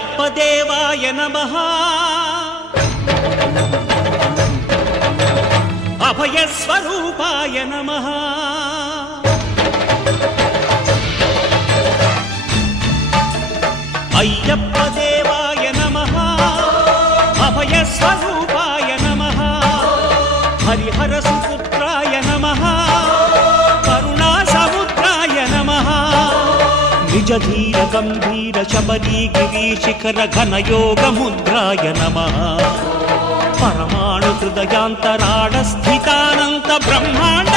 అయ్యప్ప దేవాయ నమః అభయ స్వరూపాయ నమః అయ్యప్ప దేవాయ నమః అభయ స్వరూపాయ నమః హరిహర సుపుత్రాయ నమః కరుణా సముద్రాయ నమః నిజ ధీర గంభీర శబరీ గిరీశిఖర ఘనయోగ ముద్రాయ నమః పరమాణు హృదయాంతరాళ స్థితానంత బ్రహ్మాండ